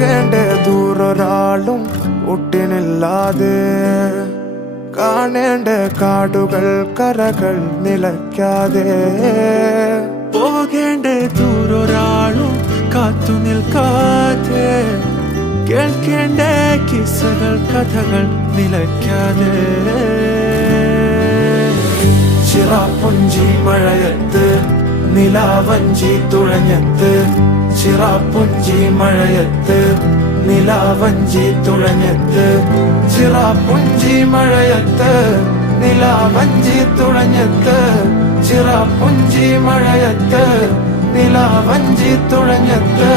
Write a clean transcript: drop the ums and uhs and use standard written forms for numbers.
പോകേണ്ട ദൂരൊരാളും ഒട്ടിനില്ലാതെ കാണേണ്ട കാടുകൾ കരകൾ നിലയ്ക്കാതെ പോകേണ്ട ദൂരൊരാളും കാത്തു നിൽക്കാതെ കേൾക്കേണ്ട കിസ്സകൾ കഥകൾ നിലയ്ക്കാതെ ചിറാപ്പുഞ്ചി മഴയത്ത് നിലാവഞ്ചി തുഴഞ്ഞത്ത് ചിറാപ്പുഞ്ചി മഴയത്ത് നിലാവഞ്ചി തുഴഞ്ഞത്ത് ചിറാപ്പുഞ്ചി മഴയത്ത് നിലാവഞ്ചി തുഴഞ്ഞത്ത് ചിറാപ്പുഞ്ചി മഴയത്ത് നിലാവഞ്ചി തുഴഞ്ഞത്ത്